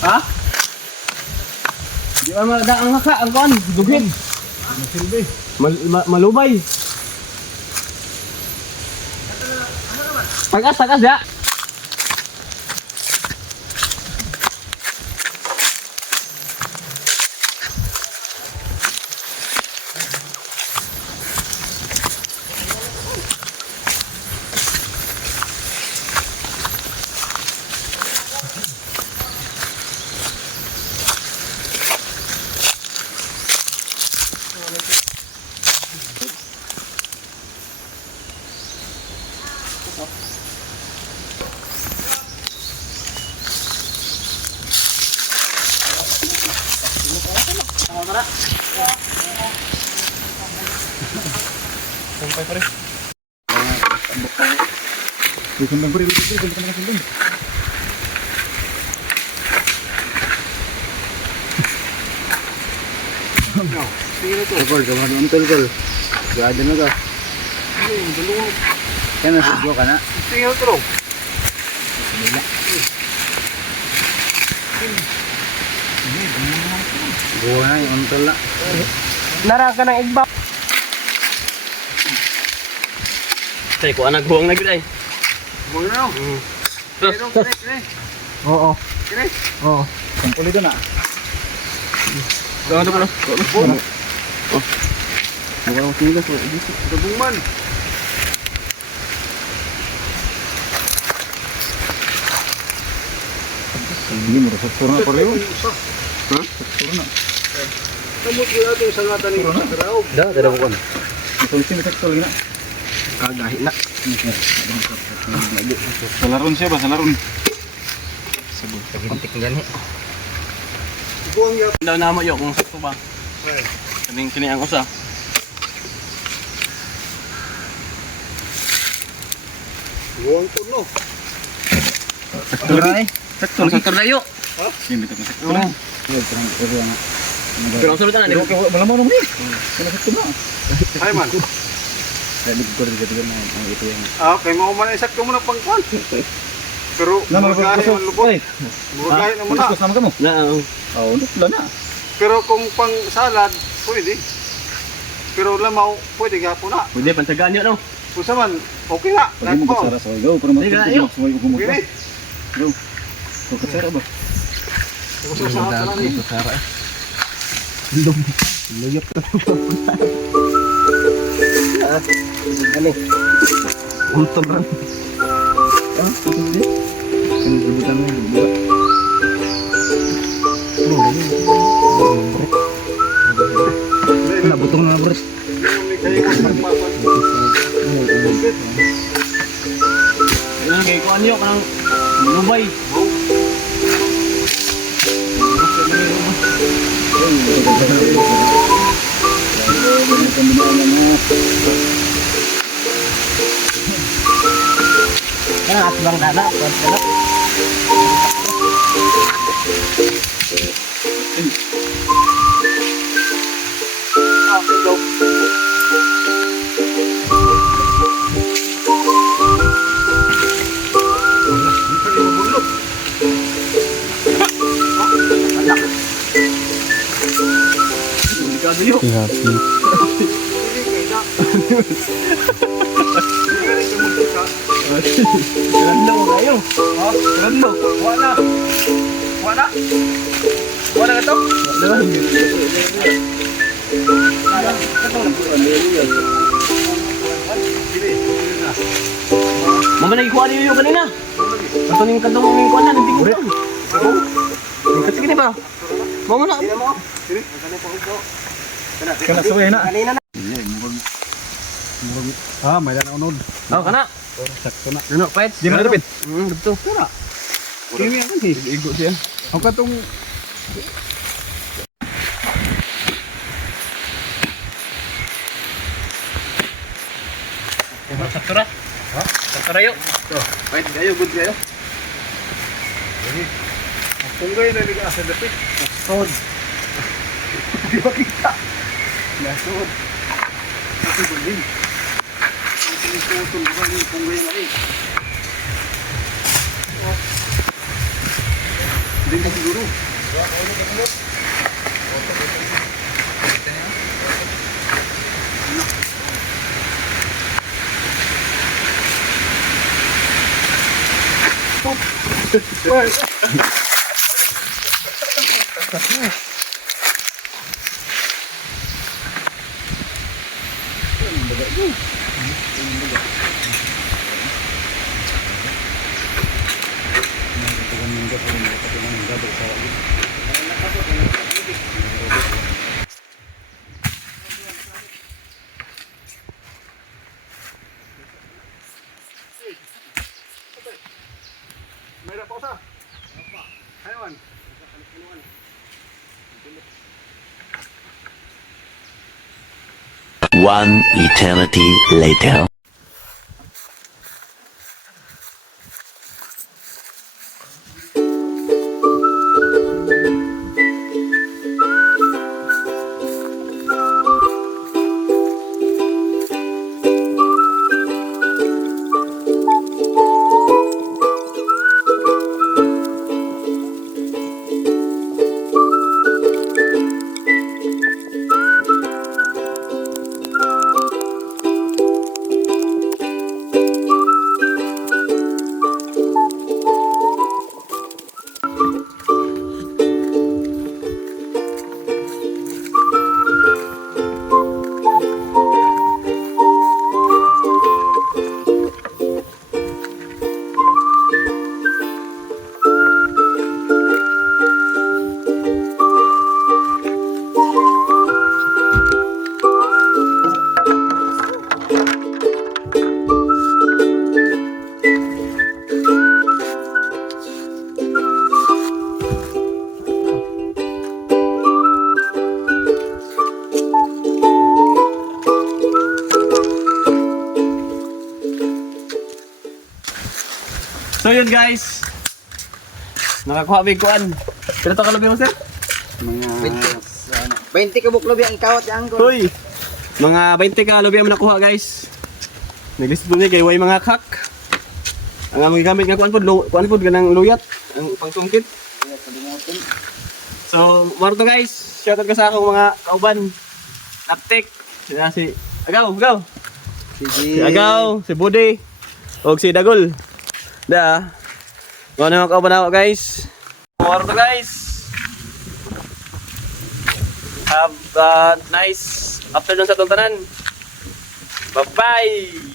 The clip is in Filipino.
Ha? Di ba ang haka, ang kon, dugin. Masilbi. Malubay. Tagas ya. Sampai pare. Sundang pare, sundang. Tol, kawan untul tol. Gada na ka. Kan nasa dua ka na. Tingnan tro. Gua na yung untul na. Nara ka ng igba. Tay ko anak buang lagi day. Gua na. Oo. Oo. Untul itu na. Jangan tu pala. Oh. Wala ko sila so. Gabung man. Hindi mo sakto na pareho. Ha? Sakto na. Kamu kaya ito sa ngatan ni Raw. Dah, dah bukan. Ito sini sakto lagi na. Kagah na. Salaron siya ba? Salaron. Sabon pagintik gani. Buang ya. Daw na mo yo kung sakto ba. Kaning kini ang usa. Buang puno. Sakto ra eh. Sakto dayo. Ha? Sini kita sakto Oo. na. Iya, terang ero na. Pero sa lutan Pero na. wala mo naman eh. Kaya sakto na. Ay man. Dali ko rin dito na ang ito yan. Ah, kay mo man sakto mo na pangkuan. Pero muragahe man lubot. Muragahe na mo na. Sama ka mo? Na. Oo, wala na. Pero kung pang salad, pwede. Pero lamaw, pwede gapon na. Pwede pantagaan yo no. Kung sa man, okay na. Pwede mo Nagpo. kasara sa iyo. Pero Ayo. magpapagod mo Pwede. Yo. So, kasara ba? Kung sa salad na ni. Sara. Luyok to. Ano? Untung ran. Ah, ito din. Ang gibutan mo dito. Nabutong na bro. Kaya ko pagpapan. Ilang kay kuan yo kanang lubay. Kana asbang dana, dana. Ah, go. Delikado yo. Rando mo kayo. Ha? Rando. Wala. Wala. Wala ka to? Mama nagikuha niyo yung kanina. Ato ning kantong ning kuan na nang tingin. Kasi kini ba? Mama na. Dili mo. Dili. Kana pa ugo. Kana suwe na. Kanina na. Ah, may dana unod. Oh, kana. Sakto na. Ano, fight? Di man dapit. Betul. Kana. Kini ang ni. Igo siya. Ang katong Saktura. Ha? Saktura yuk. Wait, kayo good kayo. Kung kayo na liga sa dapit. sod. Di ba kita? Nasod. Ito bulding. Ito utol ko yung kung kayo na Hindi ka siguro. Mayroon pa usa. Ayun. One eternity later. So yun guys. Nakakuha may kuan. Pero to kalabi mo sir? Mga 20 ka buklo biyang ikawat yang ko. Hoy. Mga 20 ka labi ang nakuha guys. Naglist po niya kay way mga kak. Ang among gamit nga kuan pod ganang luyat ang pangsungkit. So, maro to guys. Shoutout ka sa akong mga kauban. Taptik. Sina si Agaw. Si Agaw, si Budi, og si Dagol. Da. Mga mga kauban ako guys. Maro to guys. Have a nice afternoon sa itong tanan. Bye-bye!